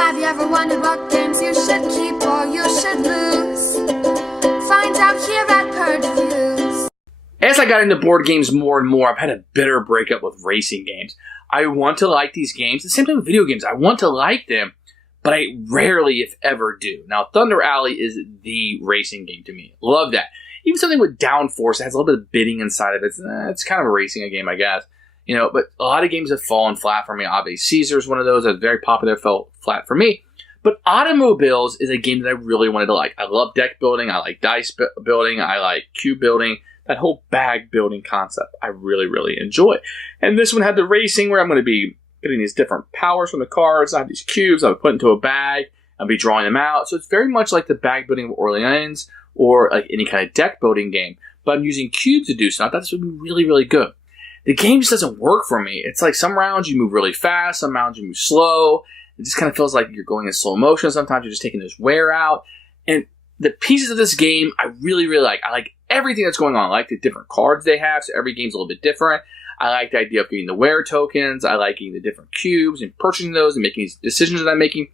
Have you ever wondered what games you should keep or you should lose? Find out here at Purge Reviews. As I got into board games more and more, I've had a bitter breakup with racing games. I want to like these games. The same thing with video games. I want to like them, but I rarely, if ever, do. Now, Thunder Alley is the racing game to me. Love that. Even something with Downforce that has a little bit of bidding inside of it. It's kind of a racing game, I guess. You know, but a lot of games have fallen flat for me. Obviously, Caesar is one of those that's very popular, fell flat for me. But Automobiles is a game that I really wanted to like. I love deck building. I like dice building. I like cube building. That whole bag building concept, I really, really enjoy. And this one had the racing where I'm going to be getting these different powers from the cards. I have these cubes I would put into a bag. I'll be drawing them out. So it's very much like the bag building of Orleans or like any kind of deck building game. But I'm using cubes to do so. I thought this would be really, really good. The game just doesn't work for me. It's like some rounds you move really fast, some rounds you move slow. It just kind of feels like you're going in slow motion. Sometimes you're just taking this wear out. And the pieces of this game I really, really like. I like everything that's going on. I like the different cards they have, so every game's a little bit different. I like the idea of getting the wear tokens. I like getting the different cubes and purchasing those and making these decisions that I'm making.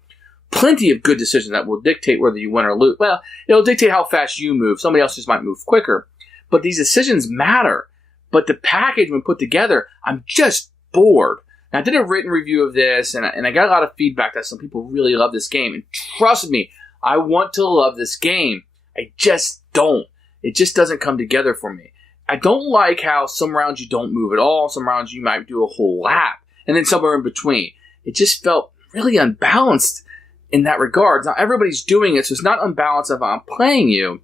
Plenty of good decisions that will dictate whether you win or lose. Well, it'll dictate how fast you move. Somebody else just might move quicker. But these decisions matter. But the package, when put together, I'm just bored. Now, I did a written review of this, and I got a lot of feedback that some people really love this game. And trust me, I want to love this game. I just don't. It just doesn't come together for me. I don't like how some rounds you don't move at all. Some rounds you might do a whole lap. And then somewhere in between. It just felt really unbalanced in that regard. Now, everybody's doing it, so it's not unbalanced if I'm playing you.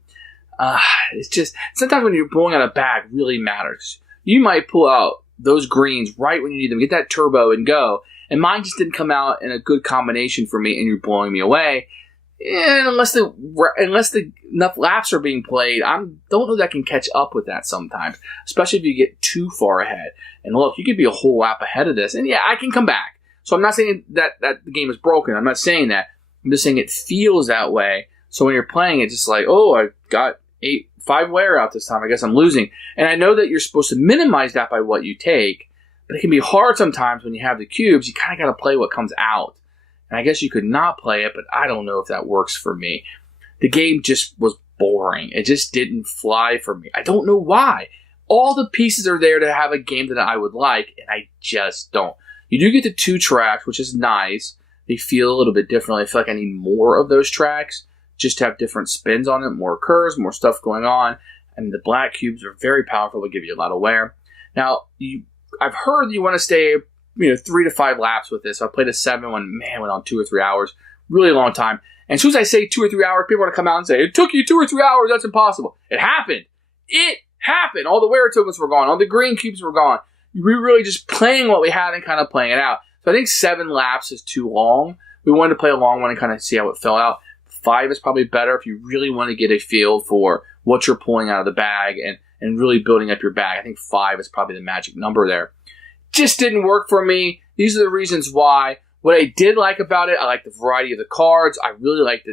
It's just, sometimes when you're pulling out a bag really matters. You might pull out those greens right when you need them, get that turbo and go. And mine just didn't come out in a good combination for me, and you're blowing me away. And unless enough laps are being played, I don't know that I can catch up with that sometimes, especially if you get too far ahead. And look, you could be a whole lap ahead of this, and yeah, I can come back. So I'm not saying that the game is broken. I'm not saying that. I'm just saying it feels that way. So when you're playing, it's just like, oh, I got 5 wear out this time. I guess I'm losing. And I know that you're supposed to minimize that by what you take, but it can be hard sometimes when you have the cubes. You kind of got to play what comes out. And I guess you could not play it, but I don't know if that works for me. The game just was boring. It just didn't fly for me. I don't know why. All the pieces are there to have a game that I would like, and I just don't. You do get the 2 tracks, which is nice. They feel a little bit differently. I feel like I need more of those tracks just to have different spins on it, more curves, more stuff going on. And the black cubes are very powerful. They give you a lot of wear. Now, I've heard you want to stay 3 to 5 laps with this. I played a 7 one. Man, went on 2 or 3 hours. Really long time. And as soon as I say 2 or 3 hours, people want to come out and say, it took you 2 or 3 hours. That's impossible. It happened. It happened. All the wear tokens were gone. All the green cubes were gone. We were really just playing what we had and kind of playing it out. So I think 7 laps is too long. We wanted to play a long one and kind of see how it fell out. 5 is probably better if you really want to get a feel for what you're pulling out of the bag and really building up your bag. I think 5 is probably the magic number there. Just didn't work for me. These are the reasons why. What I did like about it, I like the variety of the cards. I really like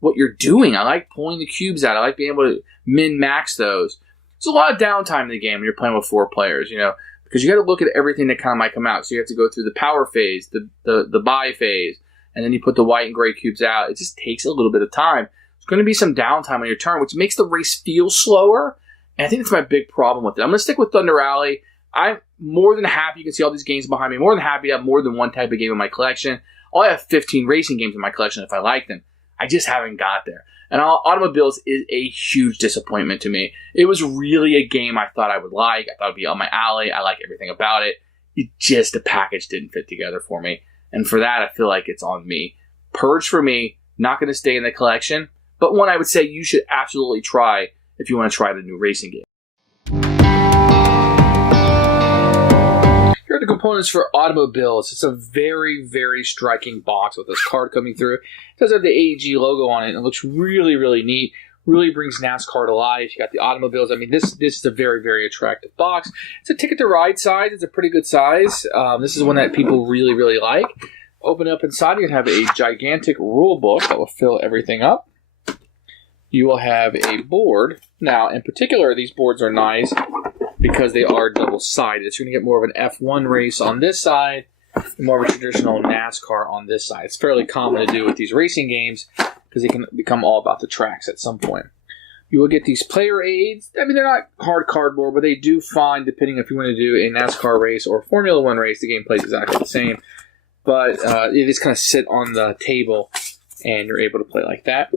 what you're doing. I like pulling the cubes out. I like being able to min-max those. There's a lot of downtime in the game when you're playing with 4 players, because you got to look at everything that kind of might come out. So you have to go through the power phase, the buy phase, and then you put the white and gray cubes out. It just takes a little bit of time. There's going to be some downtime on your turn, which makes the race feel slower. And I think that's my big problem with it. I'm going to stick with Thunder Alley. I'm more than happy. You can see all these games behind me. More than happy to have more than one type of game in my collection. I have 15 racing games in my collection if I like them. I just haven't got there. And Automobiles is a huge disappointment to me. It was really a game I thought I would like. I thought it would be on my alley. I like everything about it. The package didn't fit together for me. And for that, I feel like it's on me. Purge, for me, not going to stay in the collection, but one I would say you should absolutely try if you want to try the new racing game. Here are the components for Automobiles. It's a very, very striking box with this card coming through. It does have the AEG logo on it, and it looks really, really neat. Really brings NASCAR to life. You got the Automobiles. I mean, this is a very, very attractive box. It's a Ticket to Ride size. It's a pretty good size. This is one that people really, really like. Open up inside, you're going to have a gigantic rule book that will fill everything up. You will have a board. Now, in particular, these boards are nice because they are double-sided. So you're going to get more of an F1 race on this side more of a traditional NASCAR on this side. It's fairly common to do with these racing games because they can become all about the tracks at some point. You will get these player aids. I mean, they're not hard cardboard, but they do find, depending if you want to do a NASCAR race or a Formula One race, the game plays exactly the same. But it just kind of sit on the table, and you're able to play like that.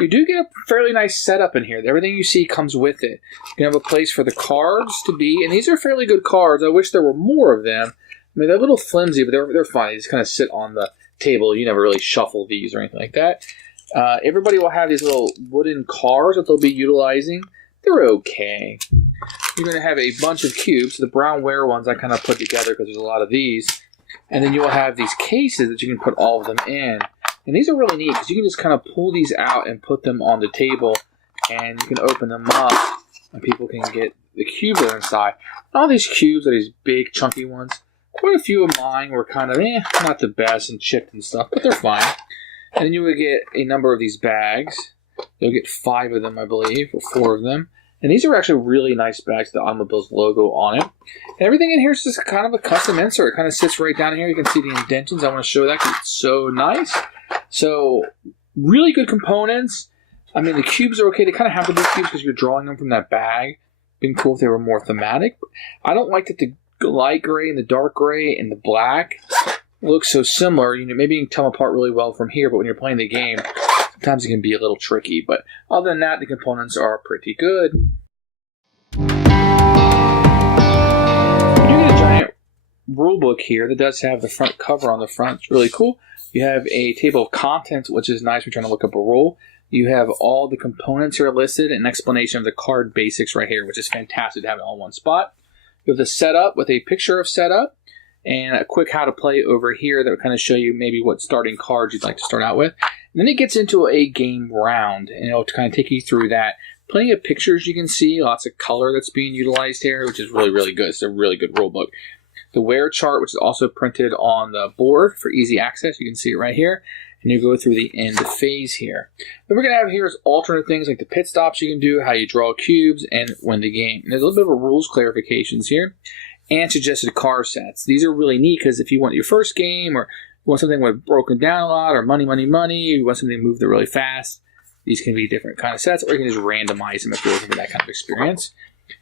You do get a fairly nice setup in here. Everything you see comes with it. You have a place for the cards to be, and these are fairly good cards. I wish there were more of them. I mean, they're a little flimsy, but they're fine. They just kind of sit on the table. You never really shuffle these or anything like that. Everybody will have these little wooden cars that they'll be utilizing. They're okay. You're going to have a bunch of cubes. The brownware ones I kind of put together because there's a lot of these. And then you'll have these cases that you can put all of them in. And these are really neat because you can just kind of pull these out and put them on the table. And you can open them up and people can get the cubes that are inside. All these cubes are these big chunky ones. Quite a few of mine were kind of, not the best and chipped and stuff, but they're fine. And then you would get a number of these bags. You'll get 5 of them, I believe, or 4 of them. And these are actually really nice bags with the Automobiles logo on it. And everything in here is just kind of a custom insert. It kind of sits right down here. You can see the indentions. I want to show that because it's so nice. So, really good components. I mean, the cubes are okay. They kind of have to be cubes because you're drawing them from that bag. Been cool if they were more thematic. I don't like that the light gray and the dark gray and the black look so similar. You know, maybe you can tell them apart really well from here, but when you're playing the game, sometimes it can be a little tricky. But other than that, the components are pretty good. You do get a giant rule book here that does have the front cover on the front. It's really cool. You have a table of contents, which is nice when you're trying to look up a rule. You have all the components here listed, an explanation of the card basics right here, which is fantastic to have it all in one spot. You have the setup with a picture of setup and a quick how to play over here that will kind of show you maybe what starting cards you'd like to start out with. And then it gets into a game round, and it'll kind of take you through that. Plenty of pictures you can see, lots of color that's being utilized here, which is really, really good. It's a really good rule book. The wear chart, which is also printed on the board for easy access. You can see it right here. And you go through the end phase here. What we're going to have here is alternate things like the pit stops you can do, how you draw cubes, and win the game. And there's a little bit of rules clarifications here, and suggested card sets. These are really neat because if you want your first game, or you want something with broken down a lot, or money, you want something to move really fast, these can be different kind of sets, or you can just randomize them if you're looking for that kind of experience.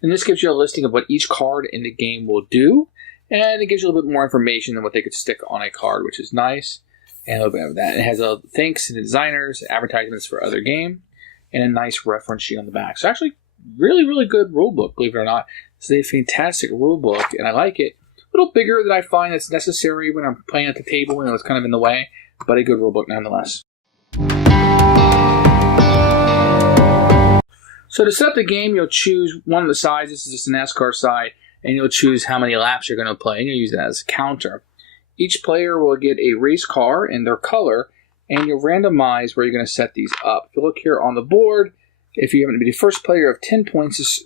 And this gives you a listing of what each card in the game will do, and it gives you a little bit more information than what they could stick on a card, which is nice. And a little bit of that. It has a thanks to the designers, advertisements for other game, and a nice reference sheet on the back. So actually, really, really good rule book, believe it or not. It's a fantastic rule book, and I like it. A little bigger than I find that's necessary when I'm playing at the table, and it's kind of in the way, but a good rule book nonetheless. So to set up the game, you'll choose one of the sides. This is just a NASCAR side, and you'll choose how many laps you're going to play, and you'll use that as a counter. Each player will get a race car in their color, and you'll randomize where you're going to set these up. If you look here on the board, if you happen to be the first player of 10 points,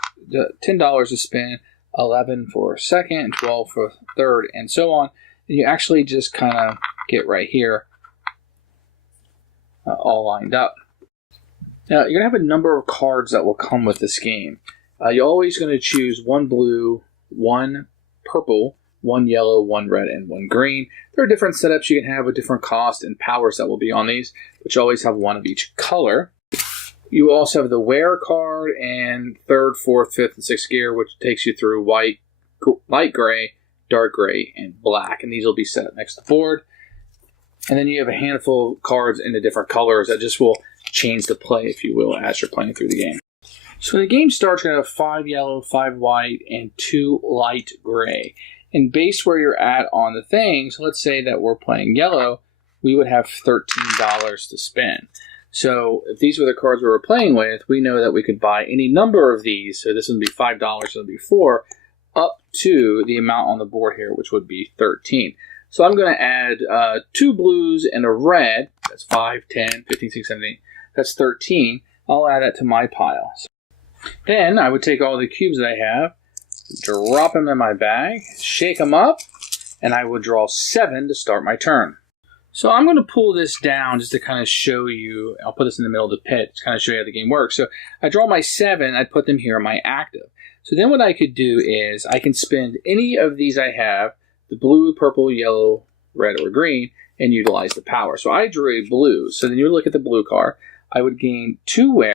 $10 to spin, 11 for second, and 12 for third, and so on. And you actually just kind of get right here all lined up. Now, you're going to have a number of cards that will come with this game. You're always going to choose 1 blue, 1 purple, 1 yellow, 1 red, and 1 green. There are different setups you can have with different costs and powers that will be on these, but you always have 1 of each color. You also have the wear card and 3rd, 4th, 5th, and 6th gear, which takes you through white, light gray, dark gray, and black. And these will be set up next to the board. And then you have a handful of cards in the different colors that just will change the play, if you will, as you're playing through the game. So the game starts, you're going to have 5 yellow, 5 white, and 2 light gray. And based where you're at on the things, let's say that we're playing yellow, we would have $13 to spend. So if these were the cards we were playing with, we know that we could buy any number of these. So this would be $5, so it would be 4, up to the amount on the board here, which would be 13. So I'm going to add 2 blues and a red. That's 5, 10, 15, 16, 17. That's 13. I'll add that to my pile. Then I would take all the cubes that I have, drop them in my bag, shake them up, and I will draw 7 to start my turn. So I'm going to pull this down just to kind of show you. I'll put this in the middle of the pit to kind of show you how the game works. So I draw my 7, I put them here in my active. So then what I could do is I can spend any of these I have, the blue, purple, yellow, red or green, and utilize the power. So I drew a blue. So then you look at the blue card. I would gain 2 wear.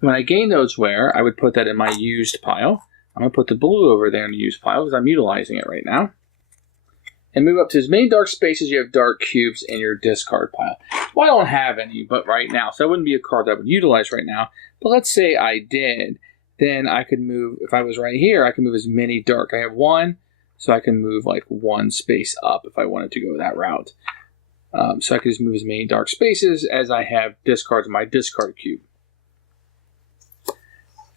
When I gain those wear, I would put that in my used pile. I'm going to put the blue over there in the used pile because I'm utilizing it right now. And move up to as many dark spaces you have dark cubes in your discard pile. Well, I don't have any but right now, so that wouldn't be a card that I would utilize right now. But let's say I did, then I could move, if I was right here, I can move as many dark. I have 1, so I can move like 1 space up if I wanted to go that route. So I could just move as many dark spaces as I have discards in my discard cube.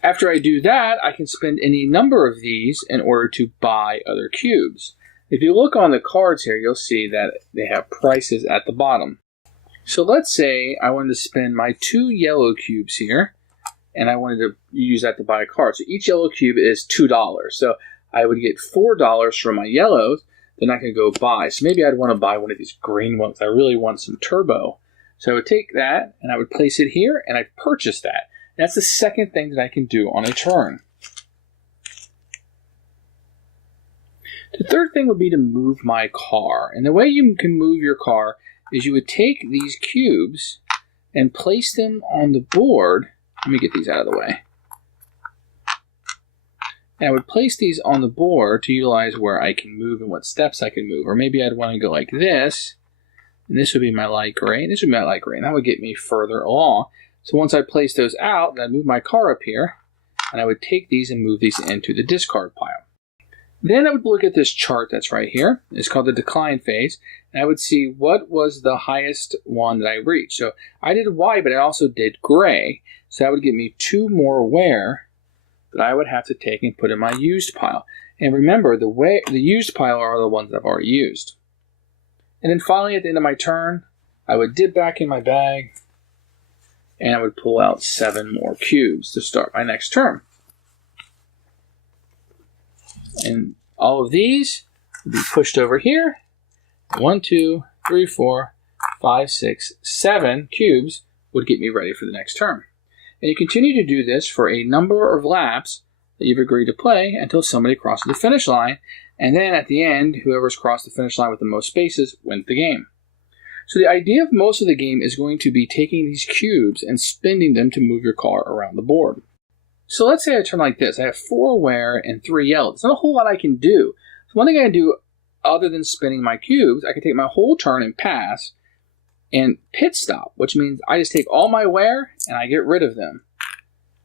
After I do that, I can spend any number of these in order to buy other cubes. If you look on the cards here, you'll see that they have prices at the bottom. So let's say I wanted to spend my 2 yellow cubes here, and I wanted to use that to buy a card. So each yellow cube is $2. So I would get $4 from my yellows, then I could go buy. So maybe I'd want to buy one of these green ones. I really want some turbo. So I would take that, and I would place it here, and I'd purchase that. That's the second thing that I can do on a turn. The third thing would be to move my car. And the way you can move your car is you would take these cubes and place them on the board. Let me get these out of the way. And I would place these on the board to utilize where I can move and what steps I can move. Or maybe I'd want to go like this. And this would be my light gray. And this would be my light gray. And that would get me further along. So once I place those out, then I'd move my car up here. And I would take these and move these into the discard pile. Then I would look at this chart that's right here. It's called the decline phase. And I would see what was the highest one that I reached. So I did white, but I also did gray. So that would give me 2 more wear that I would have to take and put in my used pile. And remember, the used pile are the ones that I've already used. And then finally, at the end of my turn, I would dip back in my bag, and I would pull out 7 more cubes to start my next turn. And all of these would be pushed over here. 1, 2, 3, 4, 5, 6, 7 cubes would get me ready for the next turn. And you continue to do this for a number of laps that you've agreed to play until somebody crosses the finish line. And then at the end, whoever's crossed the finish line with the most spaces wins the game. So the idea of most of the game is going to be taking these cubes and spending them to move your car around the board. So let's say I turn like this. I have 4 wear and 3 yellow. There's not a whole lot I can do. So one thing I can do other than spinning my cubes, I can take my whole turn and pass and pit stop, which means I just take all my wear and I get rid of them.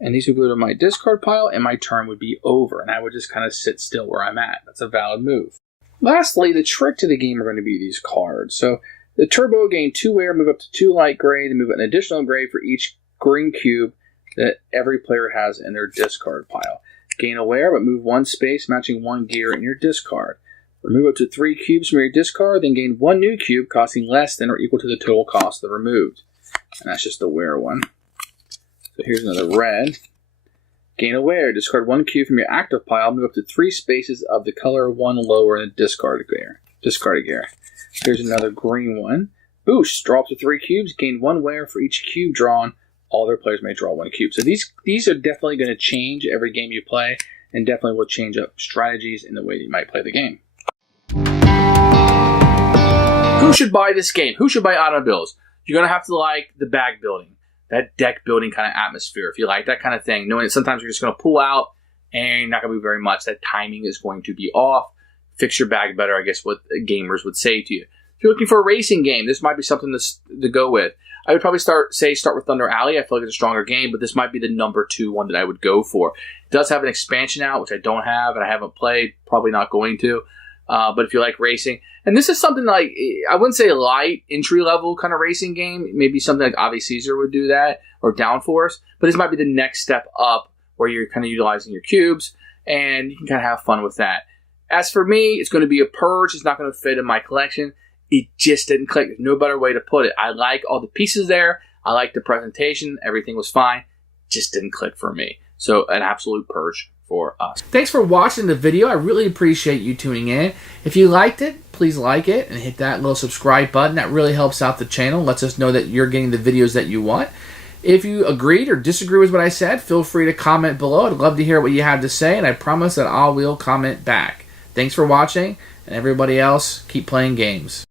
And these would go to my discard pile and my turn would be over. And I would just kind of sit still where I'm at. That's a valid move. Lastly, the trick to the game are going to be these cards. So the turbo gain 2 wear, move up to 2 light gray, then move an additional gray for each green cube that every player has in their discard pile. Gain a wear, but move 1 space, matching 1 gear in your discard. Remove up to 3 cubes from your discard, then gain 1 new cube, costing less than or equal to the total cost of the removed. And that's just the wear one. So here's another red. Gain a wear, discard 1 cube from your active pile, move up to 3 spaces of the color 1 lower in the discarded gear. Here's another green one. Boost, draw up to 3 cubes, gain 1 wear for each cube drawn. All their players may draw 1 cube. So these are definitely going to change every game you play, and definitely will change up strategies in the way you might play the game. Who should buy this game? Who should buy automobiles? You're going to have to like the bag building, that deck building kind of atmosphere. If you like that kind of thing, knowing that sometimes you're just going to pull out and you're not going to move very much, that timing is going to be off. Fix your bag better, I guess what gamers would say to you. If you're looking for a racing game, this might be something to go with. I would probably start with Thunder Alley. I feel like it's a stronger game, but this might be the number 2 one that I would go for. It does have an expansion out, which I don't have, and I haven't played. Probably not going to. But if you like racing, and this is something like, I wouldn't say a light, entry-level kind of racing game. Maybe something like Avi Caesar would do that, or Downforce. But this might be the next step up, where you're kind of utilizing your cubes, and you can kind of have fun with that. As for me, it's going to be a Purge. It's not going to fit in my collection. It just didn't click. There's no better way to put it. I like all the pieces there. I like the presentation. Everything was fine. Just didn't click for me. So an absolute Purge for us. Thanks for watching the video. I really appreciate you tuning in. If you liked it, please like it and hit that little subscribe button. That really helps out the channel. Lets us know that you're getting the videos that you want. If you agreed or disagree with what I said, feel free to comment below. I'd love to hear what you have to say, and I promise that I will comment back. Thanks for watching, and everybody else, keep playing games.